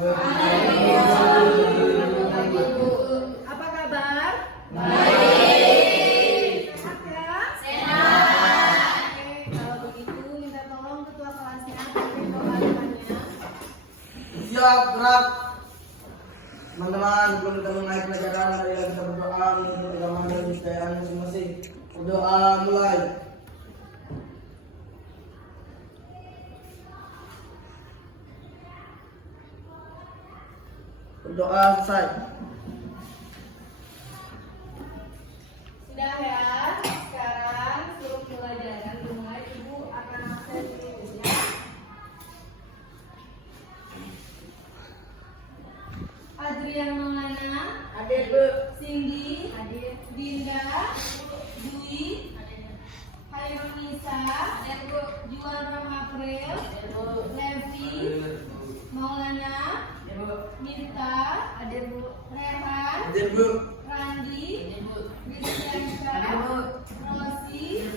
Apa kabar? Baik. Sehat ya? Sehat. Oke, kalau begitu minta tolong ketua kelasnya pimpin doa depannya. Siap, gerak. Teman-teman, sebelum kita mulai pelajaran, marilah kita berdoa menuntut agama dan kepercayaan masing-masing. Berdoa mulai. Berdoa selesai. Sudah ya? Sekarang sebelum pelajaran dimulai, Ibu akan absen dulu ya. Adrian Maulana, Hadir, Bu. Cindy, Dinda, Dwi, Hairul Nisa, Juan Ram April, Levi, Maulana, Minta, Rehan, Hadir, Bu. Randi, Rizkianka, Rosi,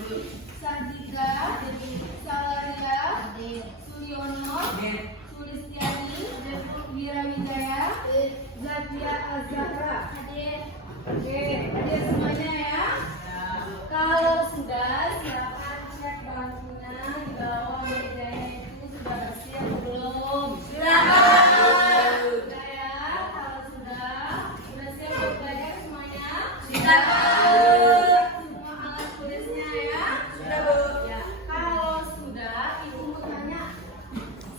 Sajida, Salaria, Suryono, Sulistiani, Wira Wijaya, Zatia Azhara. Oke, hadir semuanya ya. Kalau sudah, silakan cek bangkunya di bawah mejanya itu sudah bersih atau belum? Sudah ya. Kalau sudah siap untuk belajar semuanya? Semua alat tulisnya ya? Sudah, Bu. Ya. Kalau sudah, Ibu mau tanya,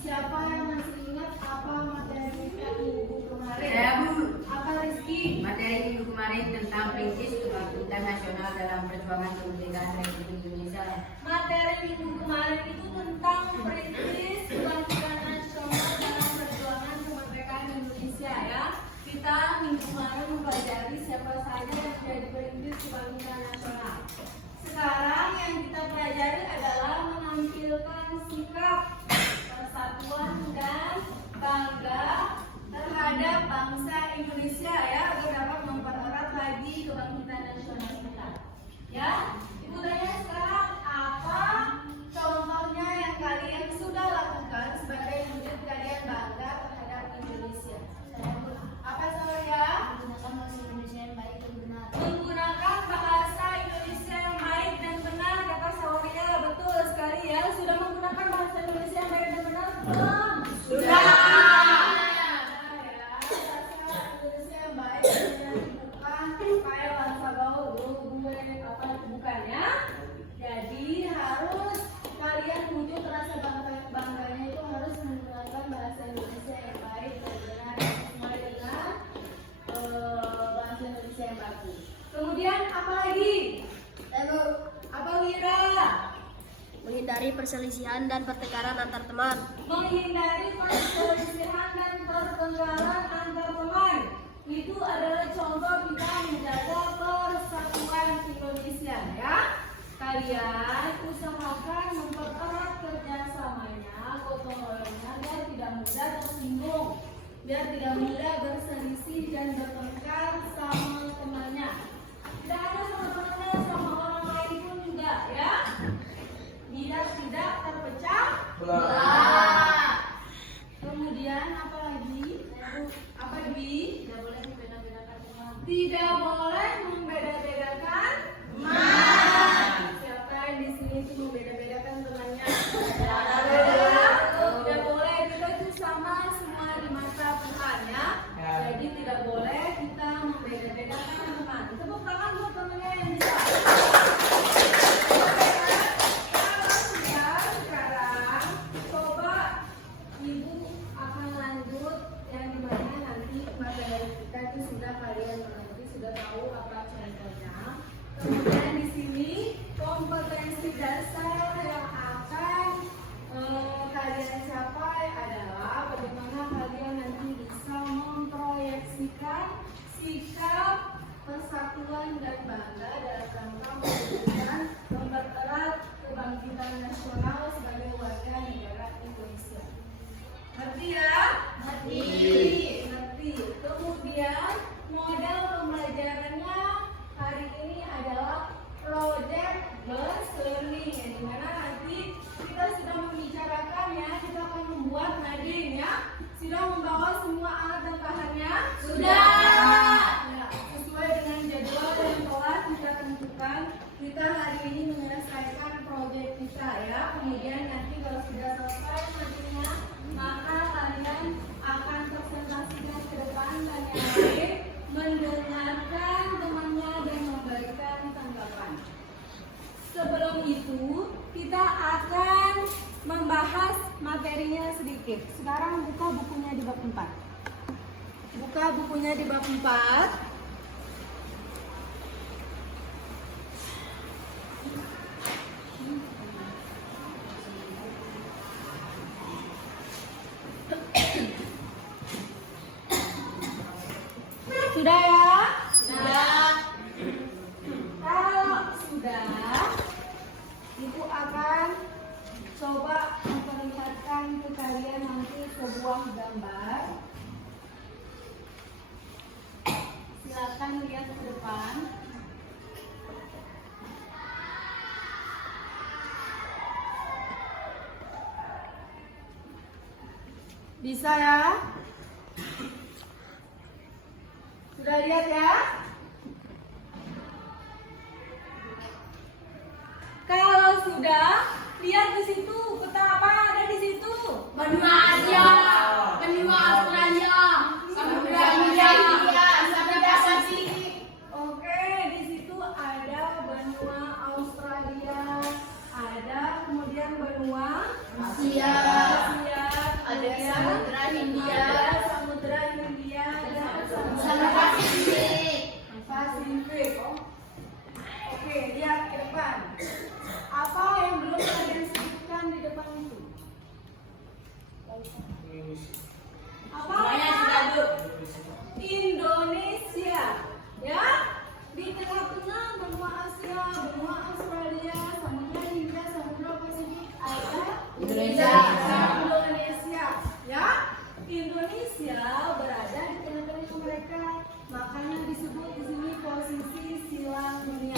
siapa yang masih ingat apa materi kita minggu kemarin? Saya, Bu. Apa Rizky? Materi minggu kemarin tentang prinsip kebangkitan nasional dalam perjuangan kemerdekaan Republik Indonesia. Materi minggu kemarin itu tentang perintis kebangkitan nasional dalam perjuangan kemerdekaan Indonesia ya. Kita minggu kemarin mempelajari siapa saja yang menjadi perintis kebangkitan nasional. Sekarang yang kita pelajari adalah menampilkan sikap persatuan dan bangga terhadap bangsa Indonesia ya, agar dapat mempererat lagi kebangkitan nasional kita. Ya, Ibu tanya sekarang apa contohnya yang kalian sudah lakukan sebagai wujud kalian bangga terhadap Indonesia? Apa saja? Menggunakan bahasa Indonesia yang baik dan benar, kata Sauria. Betul sekali ya. Sudah menggunakan bahasa Indonesia yang baik dan benar belum? Sudah. Indonesia yang baik bukan kayak bahasa gaul, gue apa bukan ya. Jadi harus kalian wujud rasa bangganya itu harus menggunakan bahasa Indonesia yang baik dan benar sesuai dengan bahasa Indonesia yang bagus. Kemudian apa lagi? Apa Wira? Menghindari perselisihan dan pertengkaran antar teman. Menghindari perselisihan dan pertengkaran antar teman. Itu adalah contoh kita menjaga persatuan Indonesia ya. Kalian usahakan mempererat kerjasamanya, gotong royongnya biar tidak mudah tersinggung, biar tidak mudah berselisih dan bertengkar sama temannya. Tidak ada sama temannya, sama orang lain pun juga ya. Biar tidak terpecah belah. Kemudian apa lagi? Apa Dwi? Tidak boleh membeda-bedakan teman. Tidak boleh membeda-bedakan teman. Siapa yang di sini itu membeda-bedakan temannya? Tidak boleh. Kita itu sama semua di mata Tuhan ya. Jadi tidak boleh kita membeda Sudah membawa semua alat dan bahannya? Sudah. Ya, sesuai dengan jadwal yang telah kita tentukan, kita hari ini menyelesaikan proyek kita ya. Kemudian nanti kalau sudah selesai nantinya, maka kalian akan presentasikan ke depan dan yang lain mendengarkan temannya dan memberikan tanggapan. Sebelum itu, kita akan membahas materinya sedikit. Sekarang buka bukunya di bab 4. Buka bukunya di bab 4. Sudah ya? Sudah. Kalau sudah, Ibu akan coba memperlihatkan ke kalian nanti sebuah gambar. Silakan lihat ke depan. Bisa ya? Sudah lihat ya? Kalau sudah, lihat di situ peta apa ada di situ? Benua Asia, benua Australia, Samudra Hindia, Samudra Pasifik. Oke, di situ ada benua Australia, ada kemudian benua Asia, ada Samudra Hindia, ada Samudra Hindia, ada Samudra Pasifik. Pasifik. Oke, lihat ke depan. Apa yang belum kalian sebutkan di depan itu? Apa? Semuanya sudah, Bu. Indonesia, ya. Di tengah-tengah benua Asia, benua Australia, Samudra Hindia, Samudra Pasifik ada Indonesia. Indonesia, ya. Indonesia berada di tengah-tengah mereka, makanya disebut di sini posisi silang dunia.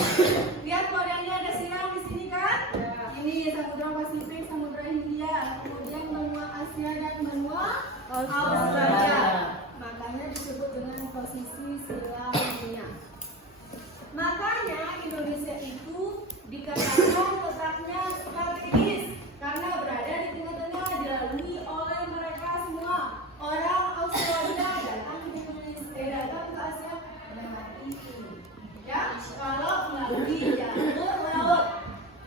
Lihat modelnya ada silang di sini kan? Ini Samudra Pasifik, Samudra Hindia, kemudian benua Asia dan benua Australia. Makanya disebut dengan posisi silang dunia. Makanya Indonesia itu dikatakan letaknya strategis karena berada di tengah-tengah, dilalui oleh mereka semua. Orang Australia datang ke Indonesia, datang ke Asia melewati ini. Ya, kalau melalui jalur laut,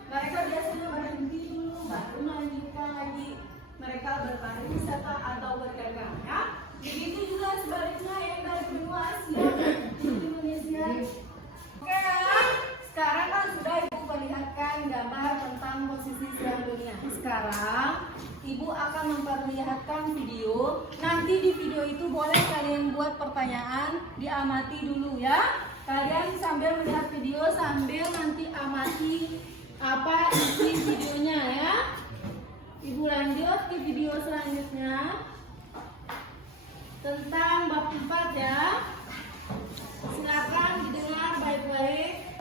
mereka biasanya berhenti dulu, baru melanjutkan lagi. Mereka berpariwisata atau berdagang. Ya, begitu juga sebaliknya yang dari benua Asia di Indonesia. Oke, sekarang kan sudah Ibu perlihatkan gambar tentang posisi silang dunia. Sekarang Ibu akan memperlihatkan video. Nanti di video itu boleh kalian buat pertanyaan, diamati dulu ya. Kalian sambil melihat video sambil nanti amati apa isi videonya ya. Ibu lanjut ke video selanjutnya tentang bab 4 ya. Silakan didengar baik-baik.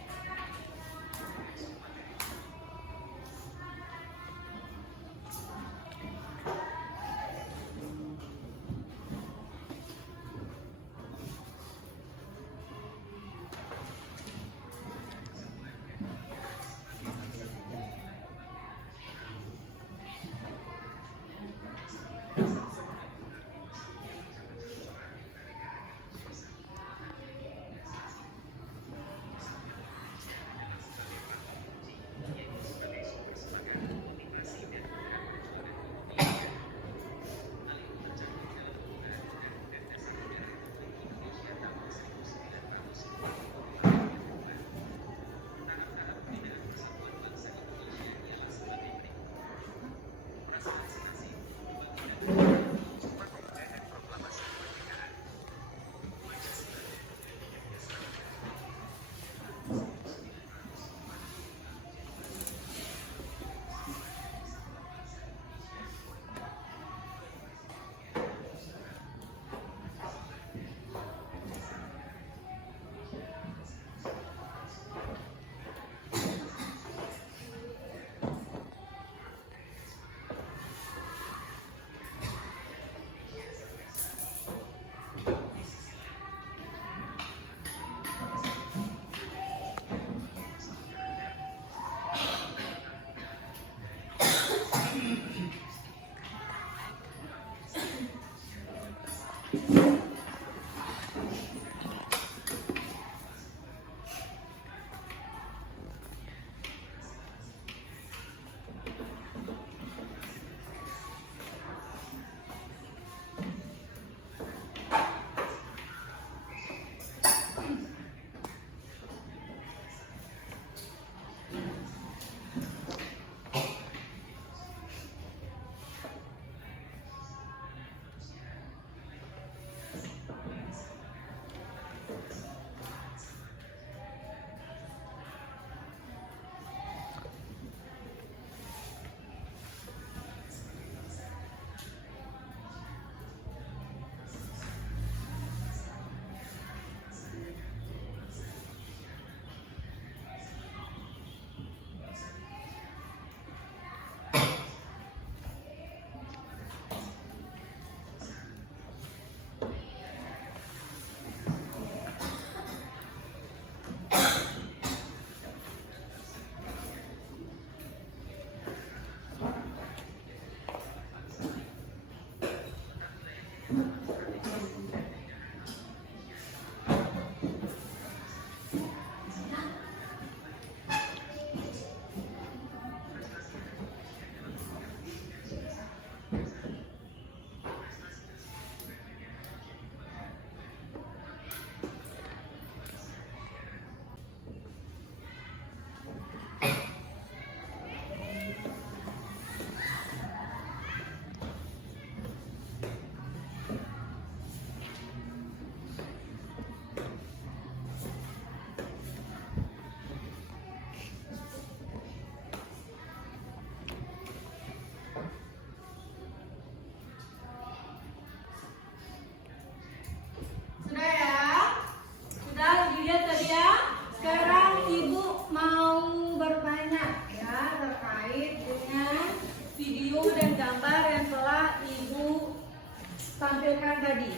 tampilkan tadi.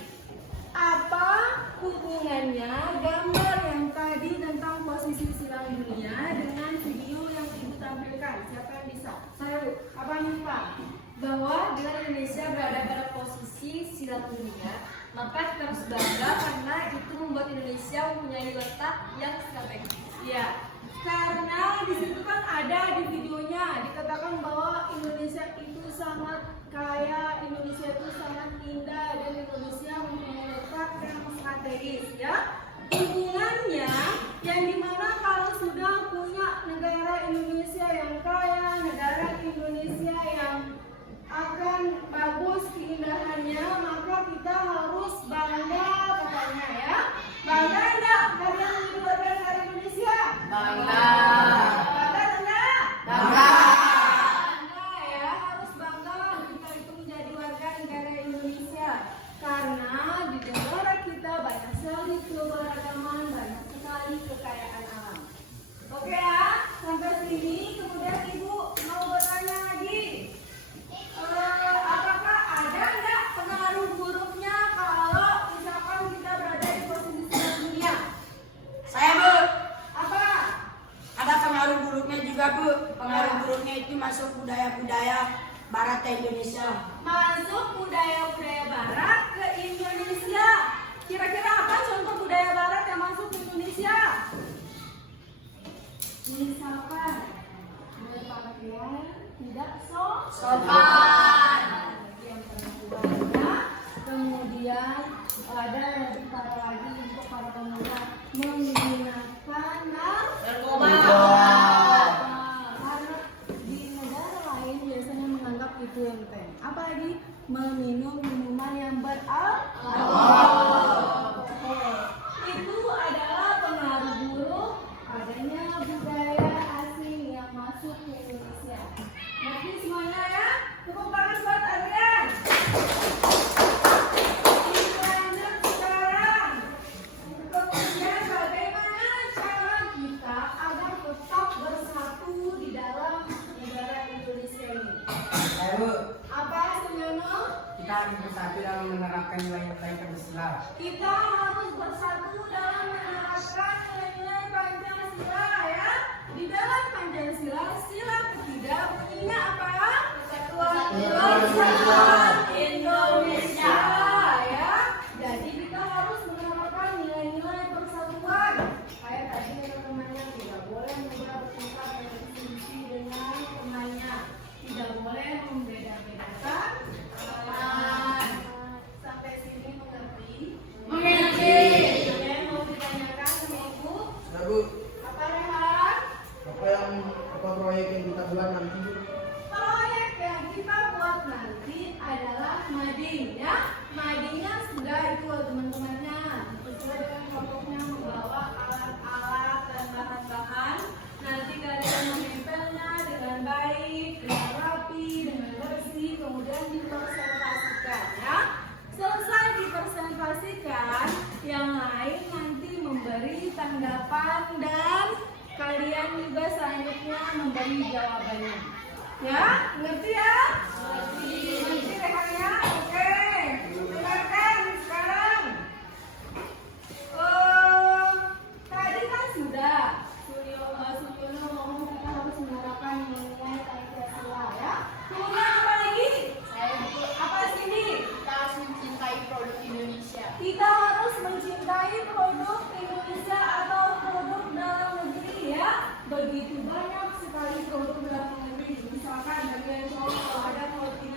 Apa hubungannya gambar yang tadi tentang posisi silang dunia dengan video yang ibu tampilkan? Siapa yang bisa? Saya, apa Pak? Bahwa bila Indonesia berada pada posisi silang dunia, maka kita harus bangga karena itu membuat Indonesia mempunyai letak yang strategis. Ya, karena di situ kan ada di videonya dikatakan bahwa Indonesia itu sangat kaya, Indonesia itu sangat indah, dan Indonesia mempunyai letak yang strategis. Ya, hubungannya yang dimana kalau sudah punya negara Indonesia yang kaya, negara Indonesia yang akan bagus keindahannya, maka kita harus bangga katanya ya. Bangga enggak kalian menjadi warga negara Indonesia? Bangga. Bangga enggak? Bangga. Bangga ya, harus bangga kita itu menjadi warga negara Indonesia. Karena di negara kita banyak sekali keberagaman, banyak sekali kekayaan alam. Oke ya, sampai sini. Kemudian ibu mau bertanya lagi. Apakah ada nggak pengaruh buruknya kalau misalkan kita berada di posisi silang dunia? Saya Bu, Apa? ada pengaruh buruknya juga Bu. Pengaruh buruknya itu masuk budaya-budaya barat ke Indonesia. Masuk budaya-budaya barat ke Indonesia. Kira-kira apa contoh budaya barat yang masuk ke Indonesia? Misalkan berpakaian tidak Sopan. Kemudian ada yang lebih parah lagi untuk para pemuda menggunakan Narkoba. karena di negara lain biasanya menganggap itu enteng. Apalagi meminum minuman yang beralkohol. Itu adalah pengaruh buruk adanya budaya asing yang masuk ke Indonesia. Ngerti semuanya ya? Tepuk tangan buat Adrian. Lanjut sekarang. Kemudian bagaimana cara kita agar tetap bersatu di dalam negara Indonesia ini? Ayo Bu, Apa Sunyono? Kita harus bersatu dalam menerapkan nilai-nilai Pancasila. Kita harus bersatu dalam menerapkan nilai-nilai Pancasila ya. Di dalam Pancasila sila ketiga bunyinya apa? Persatuan Indonesia ya. Jadi kita harus menerapkan nilai-nilai persatuan. Kayak tadi teman-temannya tidak boleh bertingkah berselisih dengan temannya. Tidak boleh membeda-bedakan. Sampai sini mengerti? Mengerti. Ada yang mau ditanyakan sama ibu? sudah Bu. Apa Rehan? Apa proyek yang kita buat nanti Bu? Proyek yang kita buat nanti adalah mading ya. Madingnya sudah itu teman-temannya. Sesuai dengan kelompoknya membawa alat-alat dan bahan-bahan. Nanti kalian menempelnya dengan baik, dengan rapi, dengan bersih, kemudian dipresentasikan ya. Selesai dipresentasikan, yang lain nanti memberi tanggapan dan kalian juga selanjutnya memberi jawabannya. Ya, ngerti ya? Ngerti. Ngerti Rehan ya? Oke. Dengarkan sekarang. Tadi kan sudah Suryono ngomong kita harus menerapkan nilai Pancasila ya. Kemudian apa lagi? Saya Bu, Apa sini? kita harus mencintai produk Indonesia. Kita harus mencintai produk Indonesia atau produk dalam negeri ya. Begitu banyak sekali produk dalam negeri. Misalkan bagian cowok kalau ada clothing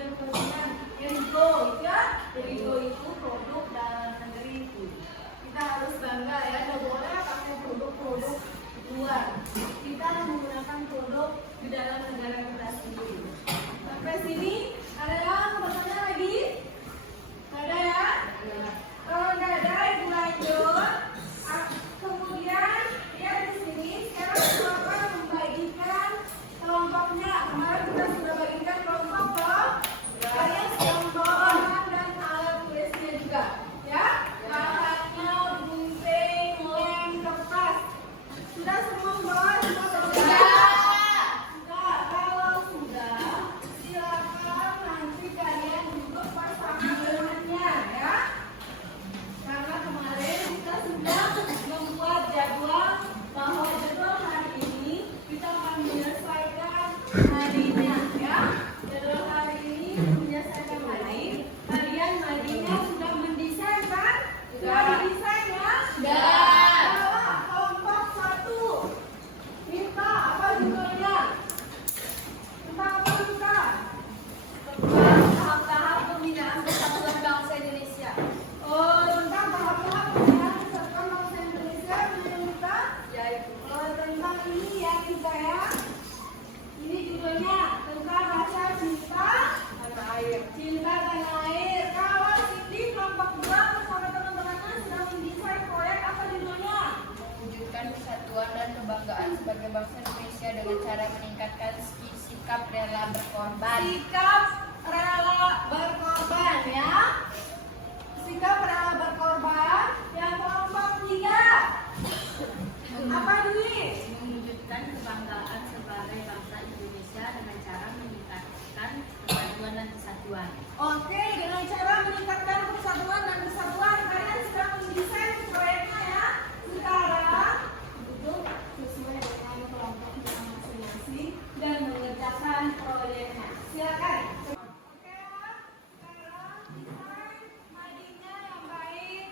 Oke, dengan cara meningkatkan persatuan dan kesatuan, kalian sedang mendesain proyeknya ya. Sekarang duduk sesuai dengan kelompoknya masing-masing dan mengerjakan proyeknya. Silakan. Oke ya, sekarang desain madingnya yang baik,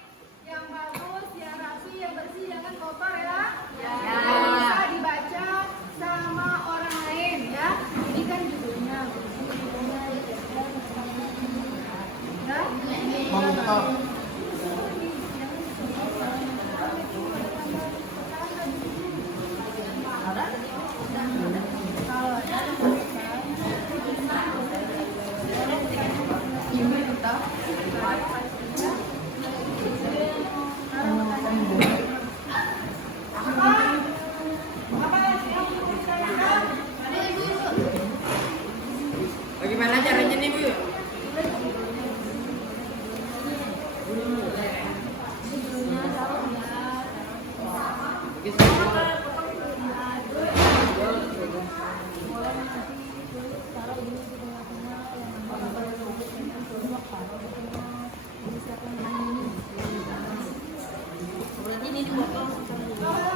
yang bagus, yang rapi, yang bersih, jangan kotor ya. Yang bisa dibaca sama orang lain ya. Ini kan judulnya. Mantap. Bagaimana caranya nih, Bu?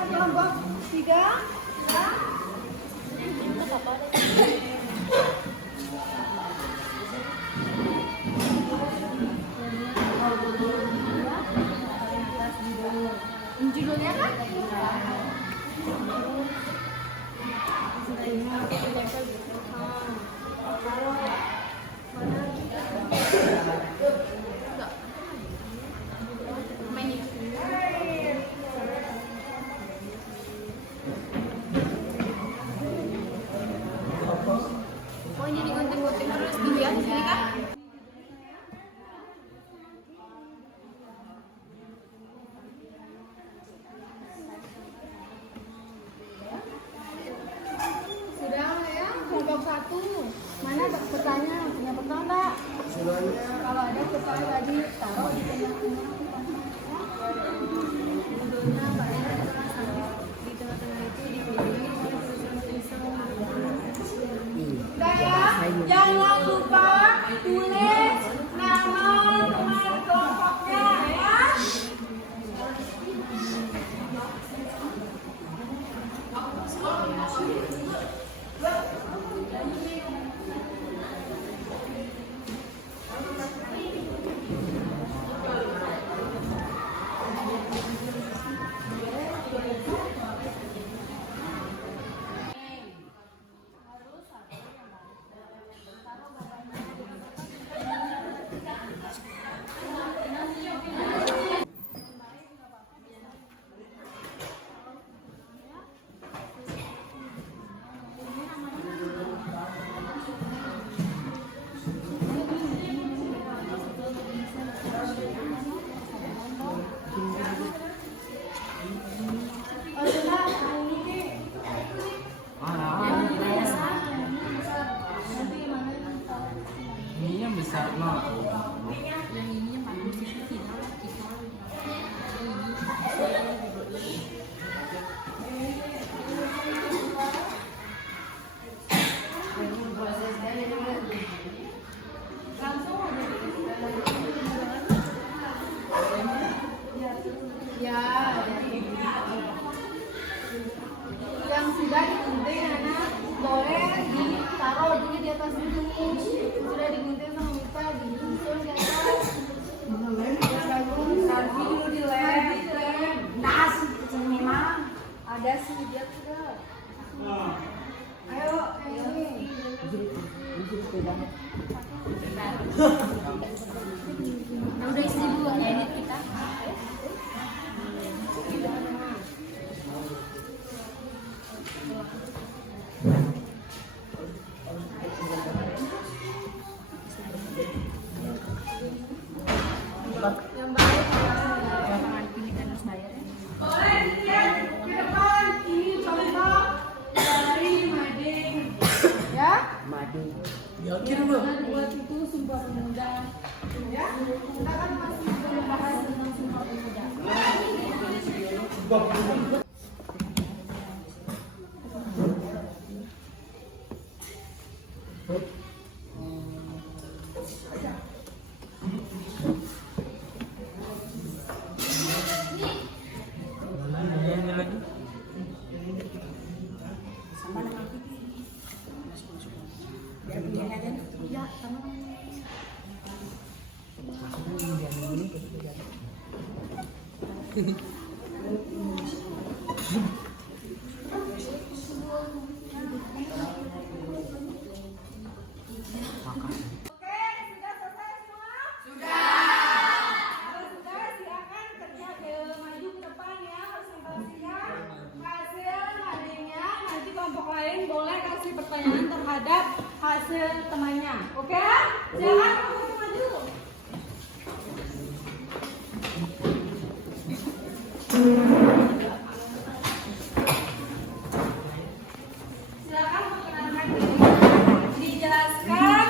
Kelompok 3 ya. Judulnya kan? Oh, jadi gunting-gunting terus dulu ya, sini kan? Sudah ya, kelompok 1. Mana petanya? Punya peta enggak? Kalau ada peta tadi taruh di tengah-tengah. Judulnya kalian di tengah-tengah itu dipilih udah ya, jangan lupa tulis nama teman kelompoknya ya. Ini yang besar no. Ya, yang sudah digunting anak boleh ditaruh juga di atas dulu. Sudah digunting sama Mita disusun di atas. Nanti dulu di lem. Nas, memang ada sih dia sudah. Ayo, ini. Nah, udah isi dulu ya edit kita. Yang baik boleh dilihat ke depan. Ini contoh dari mading ya. Yakin bro? Jangan buat itu sumpah pemuda ya. Kita kan masih membahas tentang sumpah pemuda. Oke, sudah selesai semua? Kalau sudah, silakan kerja ke maju ke depan ya, presentasikan hasil adanya. Nanti kelompok lain boleh kasih pertanyaan terhadap hasil temannya. Oke? Silakan kelompok maju. Silakan perkenalkan diri. Dijelaskan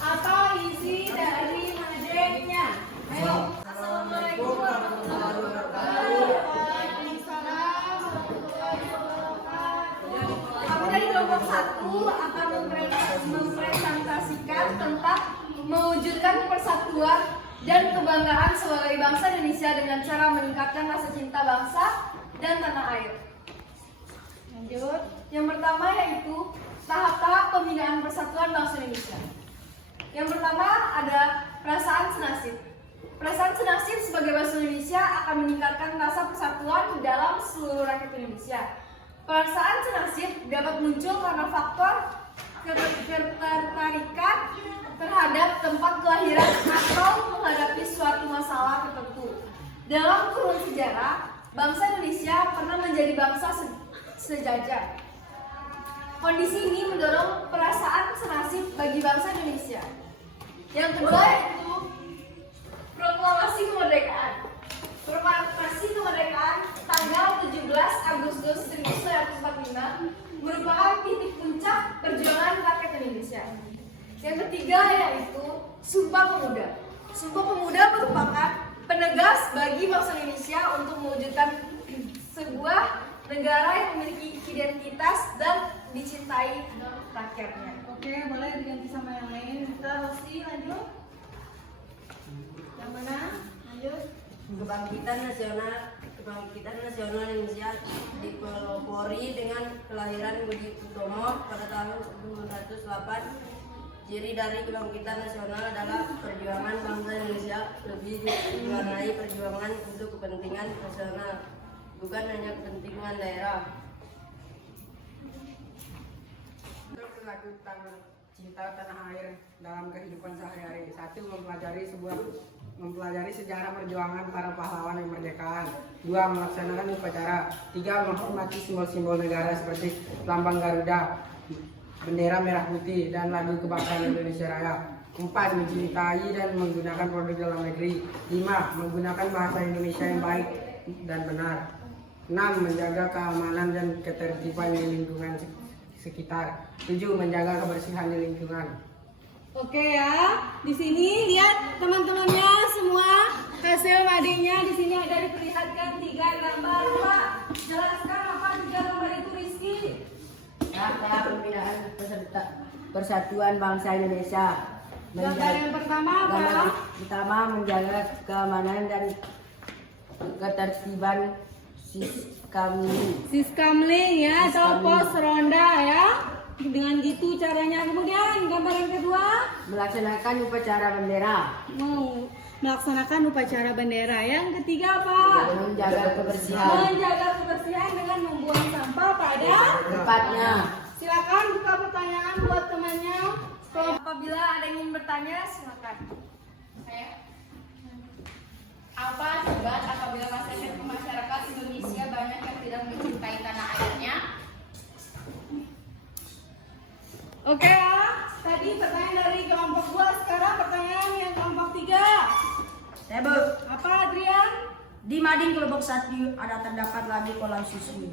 apa isi dari madenya. Ayo. Assalamualaikum warahmatullahi wabarakatuh. Waalaikumsalam warahmatullahi wabarakatuh. Kami dari kelompok 1 akan mempresentasikan tentang mewujudkan persatuan dan kebanggaan sebagai bangsa Indonesia dengan cara meningkatkan rasa cinta bangsa dan tanah air. Lanjut. Yang pertama yaitu tahap-tahap pembinaan persatuan bangsa Indonesia. Yang pertama ada perasaan senasib. Perasaan senasib sebagai bangsa Indonesia akan meningkatkan rasa persatuan dalam seluruh rakyat Indonesia. Perasaan senasib dapat muncul karena faktor ketertarikan terhadap tempat kelahiran atau menghadapi suatu masalah tertentu. Dalam kurun sejarah, bangsa Indonesia pernah menjadi bangsa sejajar. Kondisi ini mendorong perasaan senasib bagi bangsa Indonesia. Yang kedua yaitu proklamasi kemerdekaan. Proklamasi kemerdekaan tanggal 17 Agustus 1945 merupakan titik puncak perjuangan rakyat Indonesia. Yang ketiga yaitu Sumpah Pemuda. Sumpah Pemuda merupakan penegas bagi bangsa Indonesia untuk mewujudkan sebuah negara yang memiliki identitas dan dicintai rakyatnya. Oke, boleh diganti sama yang lain. Kita Rosi lanjut. Yang mana? Lanjut. Kebangkitan nasional Indonesia dipelopori dengan kelahiran Budi Utomo pada tahun 1908. Ciri dari kebangkitan nasional adalah perjuangan bangsa Indonesia lebih diwarnai perjuangan untuk kepentingan nasional, bukan hanya kepentingan daerah. Untuk kelanjutan cinta tanah air dalam kehidupan sehari-hari. 1. Mempelajari sejarah perjuangan para pahlawan kemerdekaan. 2. Melaksanakan upacara. 3. Menghormati simbol-simbol negara seperti lambang Garuda, bendera merah putih, dan lagu kebangsaan Indonesia Raya. 4. Mencintai dan menggunakan produk dalam negeri. 5. Menggunakan bahasa Indonesia yang baik dan benar. 6. Menjaga keamanan dan ketertiban di lingkungan sekitar. 7. Menjaga kebersihan di lingkungan. Oke ya, di sini lihat teman-temannya semua hasil madenya di sini ada diperlihatkan 3 gambar. Pak, jelaskan apa 3 gambar itu, Rizky? Tahap pembinaan persatuan bangsa Indonesia. Gambar yang pertama apa? Gambar pertama menjaga keamanan dan ketertiban Siskamling ya, atau pos ronda ya. Dengan gitu caranya. Kemudian gambar yang kedua, melaksanakan upacara bendera. Melaksanakan upacara bendera. Yang ketiga apa? Menjaga kebersihan. Menjaga kebersihan dengan membuang sampah pada Tempatnya. Silakan buka pertanyaan buat temannya. Apabila ada yang ingin bertanya, silakan. Apa akibat apabila masyarakat Indonesia banyak yang tidak mencintai tanah airnya? Oke ya, tadi pertanyaan dari kelompok 2, sekarang pertanyaan yang kelompok 3. Tebe, Apa Adrian? di mading kelompok 1 ada terdapat lagu kolam susu.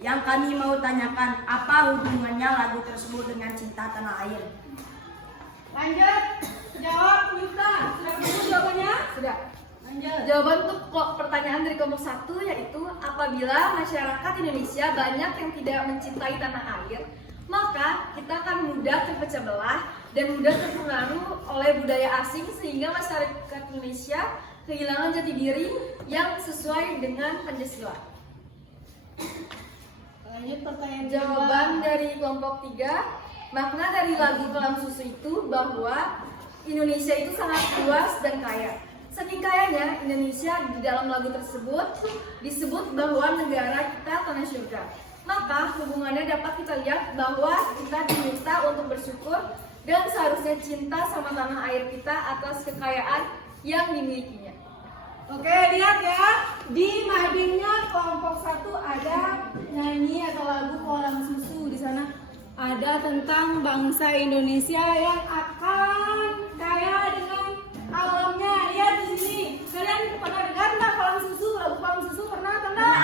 Yang kami mau tanyakan, apa hubungannya lagu tersebut dengan cinta tanah air? Lanjut, jawab Yuta. Sudah ketemu jawabannya? Sudah. Lanjut. Jawaban untuk pertanyaan dari kelompok 1 yaitu apabila masyarakat Indonesia banyak yang tidak mencintai tanah air, maka kita akan mudah terpecah belah dan mudah terpengaruh oleh budaya asing sehingga masyarakat Indonesia kehilangan jati diri yang sesuai dengan Pancasila. Lanjut pertanyaan jawaban dari kelompok 3. Makna dari lagu Kolam Susu itu bahwa Indonesia itu sangat luas dan kaya. Saking kayanya Indonesia di dalam lagu tersebut disebut bahwa negara kita tanah surga. Maka hubungannya dapat kita lihat bahwa kita diminta untuk bersyukur dan seharusnya cinta sama tanah air kita atas kekayaan yang dimilikinya. Oke, lihat ya. Di madingnya kelompok 1 ada nyanyi atau lagu Kolam Susu. Di sana ada tentang bangsa Indonesia yang akan kaya dengan alamnya. Lihat di sini. Kalian pernah dengar nggak Kolam Susu? Lagu Kolam Susu pernah atau enggak?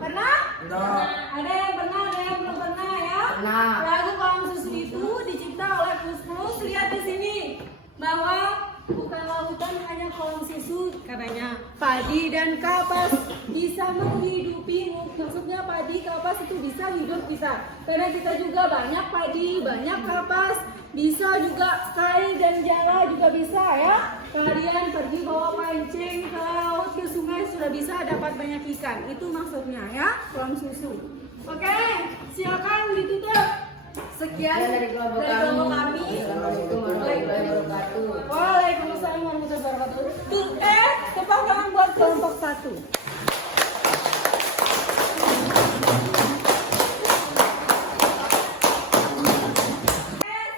Pernah? Enggak. Ada yang pernah, ada yang belum pernah ya? Pernah. Lagu Kolam Susu itu dicipta oleh Kus. Lihat di sini bahwa bukan lautan hanya kolam susu, katanya padi dan kapas bisa menghidupimu. Maksudnya padi kapas itu bisa hidup kita, karena kita juga banyak padi, banyak kapas, bisa juga kai dan jala juga bisa ya. Kalian pergi bawa pancing ke laut, ke sungai sudah bisa dapat banyak ikan. Itu maksudnya ya, kolam susu. Oke, silakan ditutup. Sekian dari kelompok kami. Assalamualaikum warahmatullahi wabarakatuh. Waalaikumsalam warahmatullahi wabarakatuh. Tepuk tangan buat kelompok 1.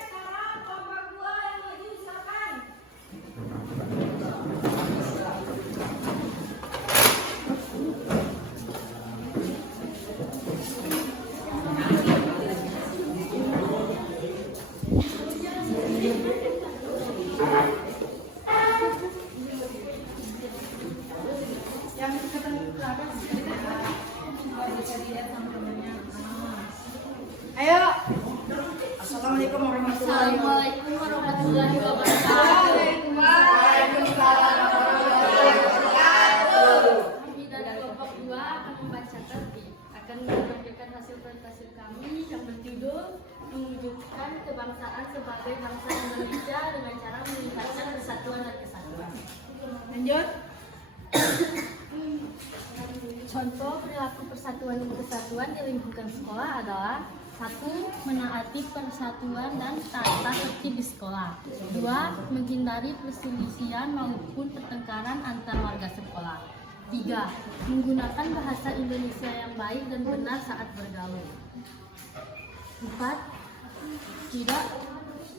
Sekarang kelompok 2 yang maju, silakan. Ayo. Assalamualaikum warahmatullahi wabarakatuh. Assalamualaikum warahmatullahi wabarakatuh. Kami dari kelompok 2 akan membacakan akan menyampaikan hasil presentasi kami yang berjudul mewujudkan kebangsaan sebagai bangsa Indonesia dengan cara meningkatkan persatuan dan kesatuan. Lanjut. Contoh perilaku persatuan dan kesatuan di lingkungan sekolah adalah 1. Menaati persatuan dan tata tertib di sekolah. 2. Menghindari perselisihan maupun pertengkaran antar warga sekolah. 3. Menggunakan bahasa Indonesia yang baik dan benar saat bergaul. 4.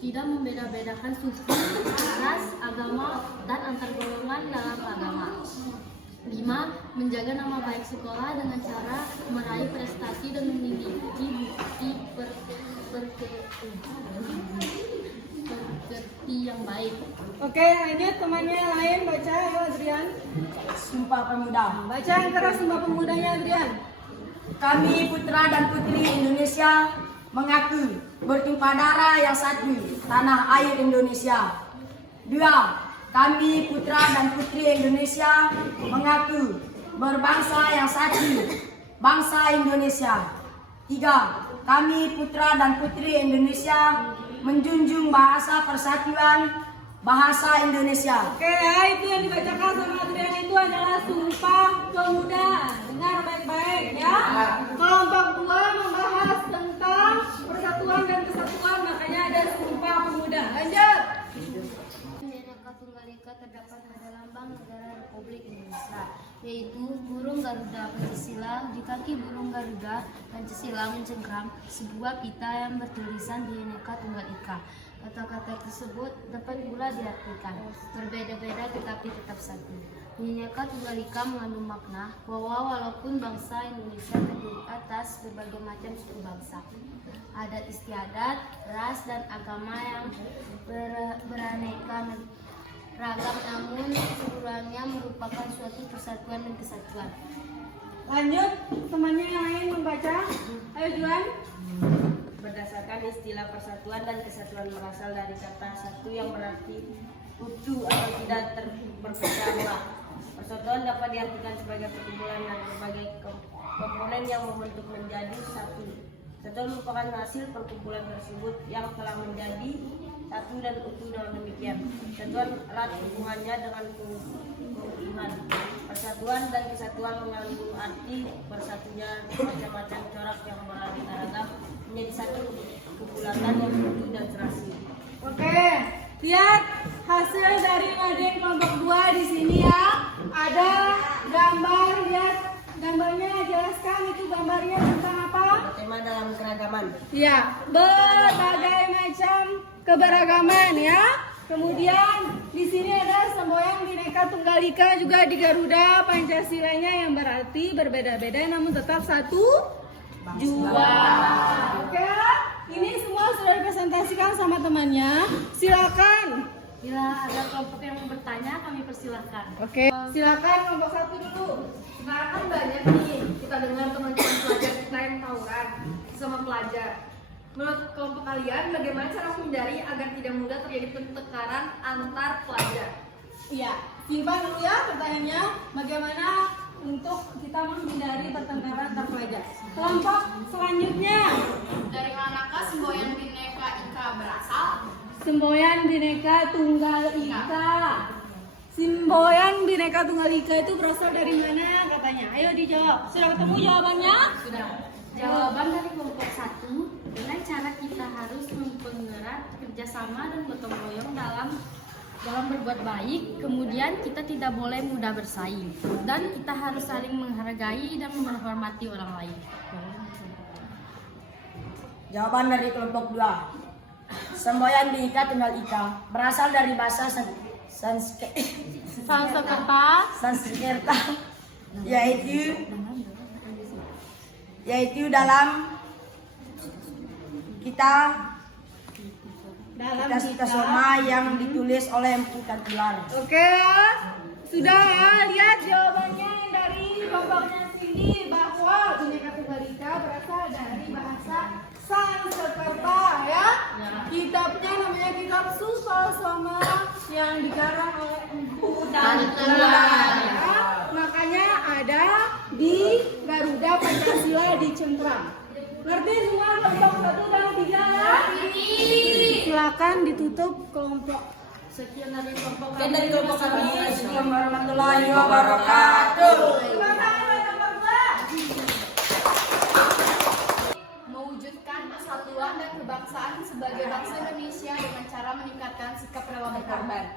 Tidak membeda-bedakan suku, ras, agama, dan antar golongan dalam agama. 5. Menjaga nama baik sekolah dengan cara meraih prestasi dan memiliki bukti pekerti yang baik. Oke, lanjut temannya yang lain baca. Ayo Adrian. Sumpah Pemuda. Baca yang keras Sumpah Pemudanya Adrian. Kami putra dan putri Indonesia mengaku bertumpah darah yang satu, tanah air Indonesia. 2. Kami putra dan putri Indonesia mengaku berbangsa yang satu, bangsa Indonesia. 3. Kami putra dan putri Indonesia menjunjung bahasa persatuan, bahasa Indonesia. Oke, ya, itu yang dibacakan sama Adrian itu adalah Sumpah Pemuda. Dengar baik-baik ya. Kelompok 2 membahas tentang persatuan dan kesatuan, makanya ada Sumpah Pemuda. Lanjut. Bhinneka Tunggal Ika terdapat pada lambang negara Republik Indonesia, yaitu burung Garuda Pancasila. Di kaki burung Garuda Pancasila mencengkram sebuah pita yang bertulisan Bhinneka Tunggal Ika. Kata-kata tersebut dapat pula diartikan berbeda-beda tetapi tetap satu. Bhinneka Tunggal Ika mengandung makna bahwa walaupun bangsa Indonesia terdiri atas berbagai macam suku bangsa, adat istiadat, ras dan agama yang beraneka ragam, namun keseluruhannya merupakan suatu persatuan dan kesatuan. Lanjut, temannya yang lain membaca. Ayo Juan. Berdasarkan istilah persatuan dan kesatuan berasal dari kata satu yang berarti utuh atau tidak berpecah belah. Persatuan dapat diartikan sebagai perkumpulan dari berbagai komponen yang membentuk menjadi satu. Kesatuan merupakan hasil perkumpulan tersebut yang telah menjadi satu dan utuh. Dengan demikian, kesatuan erat hubungannya dengan keutuhan. Persatuan dan kesatuan mengandung arti bersatunya macam-macam corak yang beraneka ragam menjadi satu kebulatan yang utuh dan serasi. Oke, Lihat hasil dari ngoding kelompok 2 di sini ya. Ada gambar, lihat gambarnya, jelaskan itu gambarnya tentang apa? Tema dalam keragaman. Ya, berbagai macam keberagaman ya. Kemudian di sini ada semboyan Bhinneka Tunggal Ika juga di Garuda Pancasilanya yang berarti berbeda-beda namun tetap satu jua. Oke, ini semua sudah dipresentasikan sama temannya. Silakan. Bila ada kelompok yang mau bertanya, kami persilahkan. Oke, silakan kelompok 1 dulu. Sekarang kan banyak nih kita dengar teman-teman pelajar kita yang tawuran sama pelajar. Menurut kelompok kalian, bagaimana cara menghindari agar tidak mudah terjadi pertengkaran antar pelajar? Iya, simpan dulu ya pertanyaannya. Bagaimana untuk kita menghindari pertengkaran antar pelajar? Kelompok selanjutnya. Dari manakah semboyan Bhinneka Ika berasal? Semboyan Bhinneka Tunggal Ika. Semboyan Bhinneka Tunggal Ika itu berasal dari mana katanya? Ayo dijawab. Sudah ketemu jawabannya? Sudah. Jawaban dari kelompok 1, dengan cara kita harus mempererat kerjasama dan gotong royong dalam berbuat baik. Kemudian kita tidak boleh mudah bersaing dan kita harus saling menghargai dan menghormati orang lain. Jawaban dari kelompok 2. Semboyan Bhinneka Tunggal Ika berasal dari bahasa Sanskerta yaitu dalam kita Soma yang ditulis oleh Empu Katular. Oke, sudah ya. Lihat jawabannya yang dari kelompoknya sini bahwa Bhinneka Tunggal Ika berasal dari bahasa Sanskerta ya. Kitabnya namanya kitab Susasoma yang dikarang oleh Empu Katular. Ya. Makanya ada di Garuda Pancasila di Cengkram. Ngerti semua kelompok 1 dan 3 ya? Silakan ditutup kelompok. Sekian dari kelompok kami. Sekian dari kelompok kami. Assalamualaikum warahmatullahi wabarakatuh. Mewujudkan persatuan dan kebangsaan sebagai bangsa Indonesia dengan cara meningkatkan sikap rela berkorban.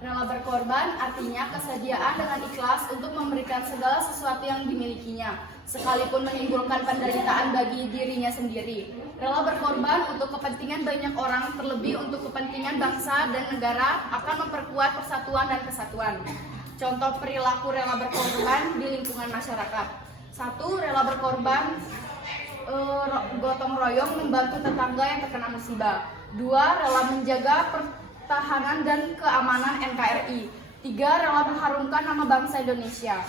Rela berkorban artinya kesediaan dengan ikhlas untuk memberikan segala sesuatu yang dimilikinya, sekalipun menimbulkan penderitaan bagi dirinya sendiri. Rela berkorban untuk kepentingan banyak orang, terlebih untuk kepentingan bangsa dan negara, akan memperkuat persatuan dan kesatuan. Contoh perilaku rela berkorban di lingkungan masyarakat. 1. Rela berkorban gotong royong membantu tetangga yang terkena musibah. 2. Rela menjaga pertahanan dan keamanan NKRI. 3. Rela mengharumkan nama bangsa Indonesia.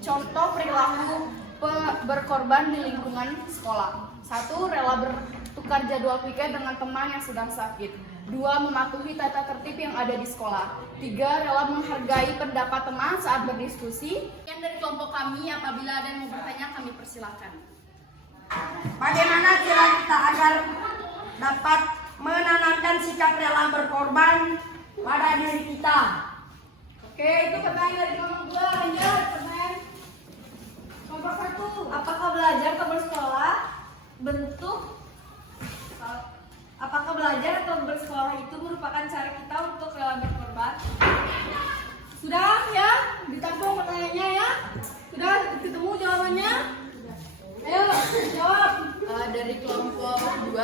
Contoh perilaku berkorban di lingkungan sekolah. 1. Rela bertukar jadwal pikir dengan teman yang sedang sakit. 2. Mematuhi tata tertib yang ada di sekolah. 3. Rela menghargai pendapat teman saat berdiskusi. Yang dari kelompok kami, apabila ada yang mau bertanya, kami persilakan. Bagaimana cara kita agar dapat menanamkan sikap rela berkorban pada diri kita? Oke, itu pertanyaan dari kelompok 2. Lanjut, pertanyaan kelompok 1. Apakah belajar atau bersekolah itu merupakan cara kita untuk rela berkorban? Sudah ya? Ditampung pertanyaannya ya? Sudah ketemu jawabannya? Ayo, jawab. Dari kelompok 2,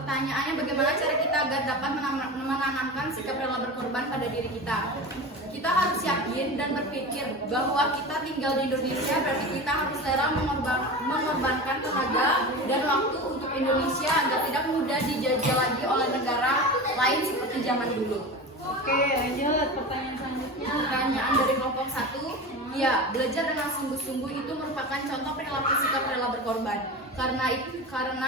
pertanyaannya bagaimana cara kita agar dapat menanamkan sikap rela berkorban pada diri kita. Kita harus yakin dan berpikir bahwa kita tinggal di Indonesia, berarti kita harus rela mengorbankan tenaga dan waktu untuk Indonesia agar tidak mudah dijajah lagi oleh negara lain seperti zaman dulu. Oke, lanjut pertanyaan selanjutnya. Pertanyaan dari kelompok 1. Ya, belajar dengan sungguh-sungguh itu merupakan contoh perilaku sikap rela berkorban. Karena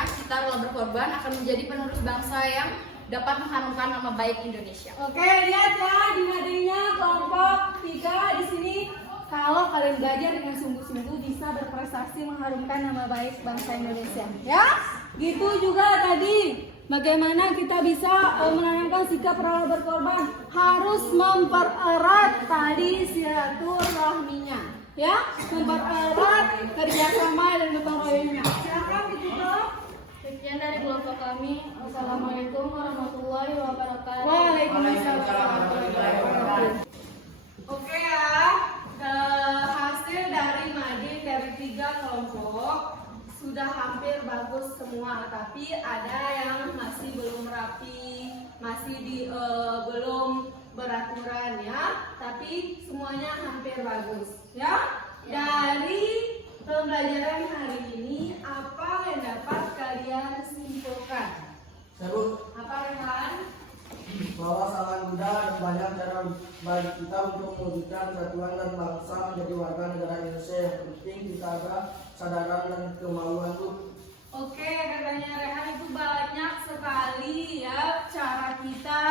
kita rela berkorban akan menjadi penerus bangsa yang dapat mengharumkan nama baik Indonesia. Oke, lihat ya di nadinya kelompok 3 di sini. Kalau kalian belajar dengan sungguh-sungguh bisa berprestasi mengharumkan nama baik bangsa Indonesia. Ya, gitu juga tadi. Bagaimana kita bisa menanamkan sikap rela berkorban? Harus mempererat tadi silaturahminya, ya, mempererat kerjasama dan gotong royongnya. Silakan ditutup. Sekian dari kelompok kami. Assalamualaikum warahmatullahi wabarakatuh. Waalaikumsalam. Oke ya, hasil dari mading dari 3 kelompok sudah hampir bagus semua, tapi ada yang masih belum rapi, masih belum beraturan ya, tapi semuanya hampir bagus ya. Dari pembelajaran hari ini apa yang dapat kalian simpulkan? Satu, Apa Rehan? bahwa sangat mudah dan banyak cara bagi kita untuk mewujudkan kesatuan dan bangsa menjadi warga negara Indonesia. Yang penting kita ada kesadaran dan kemauan tuh. Oke, katanya Rehan itu banyak sekali ya cara kita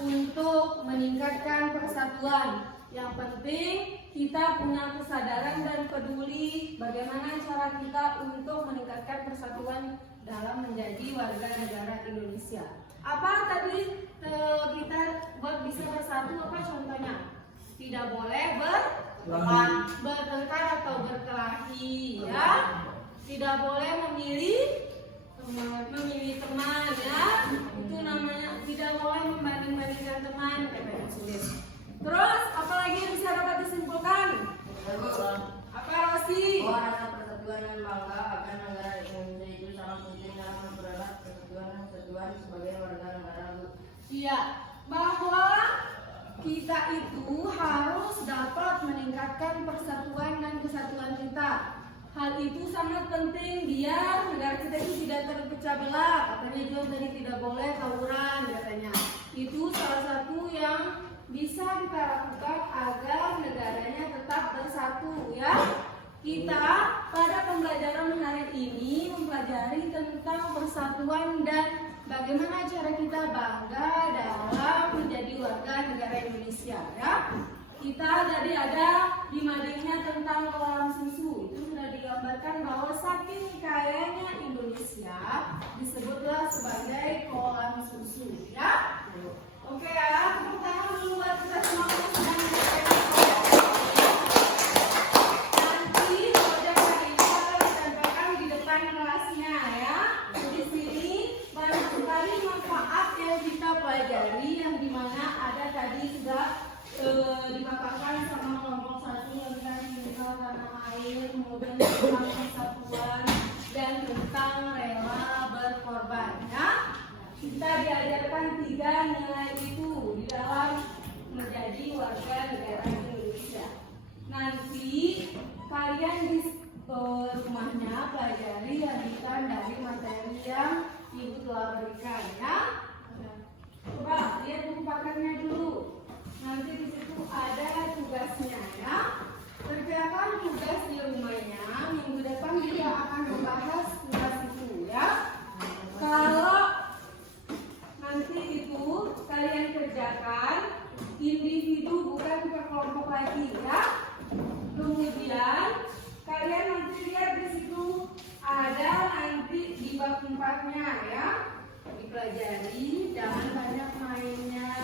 untuk meningkatkan persatuan. Yang penting kita punya kesadaran dan peduli bagaimana cara kita untuk meningkatkan persatuan dalam menjadi warga negara Indonesia. Apa tadi kita buat bisa bersatu, apa contohnya? Tidak boleh bertengkar atau berkelahi ya. Tidak boleh memilih teman ya. Itu namanya tidak boleh membanding-bandingkan teman, katanya sulit. Terus apalagi yang bisa dapat disimpulkan? Apa Rosi? Bahwa rasa persatuan dan bangga akan negara Indonesia itu sangat penting dalam mempererat persatuan dan kesatuan sebagai warga negara. Iya, bahwa kita itu harus dapat meningkatkan persatuan dan kesatuan kita. Hal itu sangat penting biar negara kita itu tidak terpecah belah. Katanya juga tadi tidak boleh tawuran katanya. Itu salah satu yang bisa kita lakukan agar negaranya tetap bersatu ya. Kita pada pembelajaran hari ini mempelajari tentang persatuan dan bagaimana cara kita bangga dalam menjadi warga negara Indonesia ya. Kita tadi ada di madingnya tentang kolam susu. Itu sudah digambarkan bahwa saking kayanya Indonesia disebutlah sebagai kolam susu ya. Oke ya, tepuk tangan dulu buat kita semua yang sedang menyampaikan nanti proyek hari ini akan disampaikan di depan kelasnya ya. Di sini banyak sekali manfaat yang kita pelajari yang dimana ada tadi sudah dipaparkan sama kelompok 1 tentang cinta tanah air, kemudian tentang persatuan dan tentang rela berkorban ya. Kita diajarkan 3 nilai itu di dalam menjadi warga negara Indonesia. Nanti kalian di rumahnya pelajari lanjutan dari materi yang ibu telah berikan ya. Coba lihat buku pakarnya dulu. Nanti di situ ada tugasnya ya. Kerjakan tugas di rumahnya. Minggu depan kita akan membahas tugas itu ya. Kalau nanti itu kalian kerjakan individu bukan per kelompok lagi ya. Kemudian kalian nanti lihat di situ ada nanti di bab 4-nya ya. Dipelajari, jangan banyak mainnya.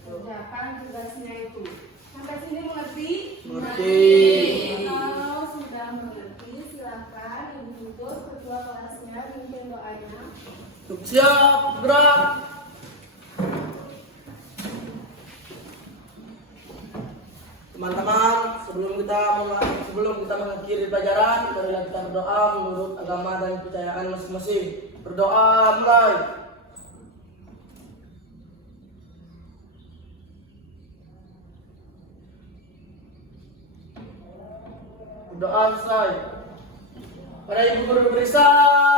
Kerjakan tugasnya itu. Sampai sini mengerti? Mengerti. Kalau sudah mengerti, silakan Ibu tutur ketua kelasnya mimpin doanya. Siap, gerak. Teman-teman, sebelum kita mengakhiri pelajaran, marilah kita berdoa menurut agama dan kepercayaan masing-masing. Berdoa mulai. Berdoa selesai. Para ibu guru berisah.